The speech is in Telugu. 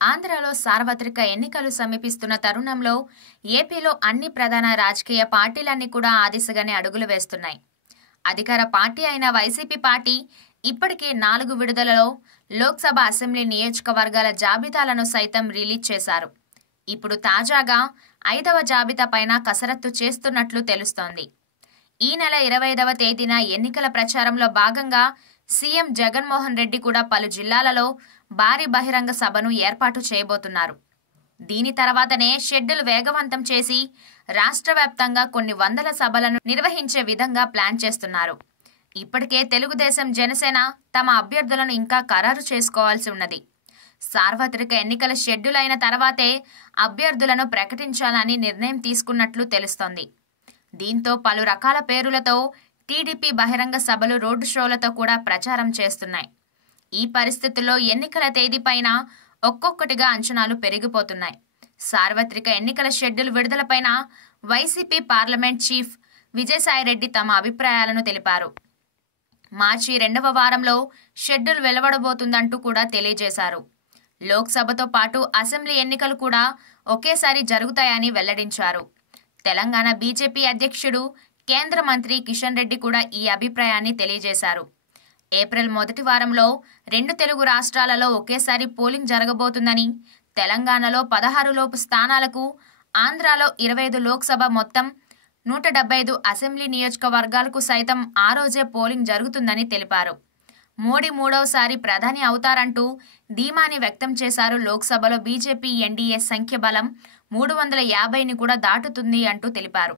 ఆంధ్రాలో సార్వత్రిక ఎన్నికలు సమీపిస్తున్న తరుణంలో ఏపీలో అన్ని ప్రధాన రాజకీయ పార్టీలన్నీ కూడా ఆ దిశగానే అడుగులు వేస్తున్నాయి. అధికార పార్టీ అయిన వైసీపీ పార్టీ ఇప్పటికే 4 విడతలలో లోక్సభ అసెంబ్లీ నియోజకవర్గాల జాబితాలను సైతం రిలీజ్ చేశారు. ఇప్పుడు తాజాగా 5వ జాబితా పైన కసరత్తు చేస్తున్నట్లు తెలుస్తోంది. ఈ నెల 25వ తేదీన ఎన్నికల ప్రచారంలో భాగంగా సీఎం జగన్మోహన్ రెడ్డి కూడా పలు జిల్లాలలో భారీ బహిరంగ సభను ఏర్పాటు చేయబోతున్నారు. దీని తర్వాతనే షెడ్యూల్ వేగవంతం చేసి రాష్ట్ర వ్యాప్తంగా కొన్ని వందల సభలను నిర్వహించే విధంగా ప్లాన్ చేస్తున్నారు. ఇప్పటికే తెలుగుదేశం, జనసేన తమ అభ్యర్థులను ఇంకా ఖరారు చేసుకోవాల్సి ఉన్నది. సార్వత్రిక ఎన్నికల షెడ్యూల్ అయిన తర్వాతే అభ్యర్థులను ప్రకటించాలని నిర్ణయం తీసుకున్నట్లు తెలుస్తోంది. దీంతో పలు రకాల పేరులతో టీడీపీ బహిరంగ సభలు, రోడ్డు షోలతో కూడా ప్రచారం చేస్తున్నాయి. ఈ పరిస్థితుల్లో ఎన్నికల తేదీపైన ఒక్కొక్కటిగా అంచనాలు పెరిగిపోతున్నాయి. సార్వత్రిక ఎన్నికల షెడ్యూల్ విడుదలపైన వైసీపీ పార్లమెంట్ చీఫ్ విజయసాయిరెడ్డి తమ అభిప్రాయాలను తెలిపారు. మార్చి 2వ వారంలో షెడ్యూల్ వెలువడబోతుందంటూ కూడా తెలియజేశారు. లోక్సభతో పాటు అసెంబ్లీ ఎన్నికలు కూడా ఒకేసారి జరుగుతాయని వెల్లడించారు. తెలంగాణ బీజేపీ అధ్యక్షుడు, కేంద్ర మంత్రి కిషన్ రెడ్డి కూడా ఈ అభిప్రాయాన్ని తెలియజేశారు. ఏప్రిల్ మొదటి వారంలో 2 తెలుగు రాష్ట్రాలలో ఒకేసారి పోలింగ్ జరగబోతుందని, తెలంగాణలో 16 లోపు స్థానాలకు, ఆంధ్రాలో 25 లోక్సభ, మొత్తం 175 అసెంబ్లీ నియోజకవర్గాలకు సైతం ఆ రోజే పోలింగ్ జరుగుతుందని తెలిపారు. మోడీ 3వసారి ప్రధాని అవుతారంటూ ధీమాని వ్యక్తం చేశారు. లోక్సభలో బీజేపీ ఎన్డీఏ సంఖ్యబలం 350ని కూడా దాటుతుంది అంటూ తెలిపారు.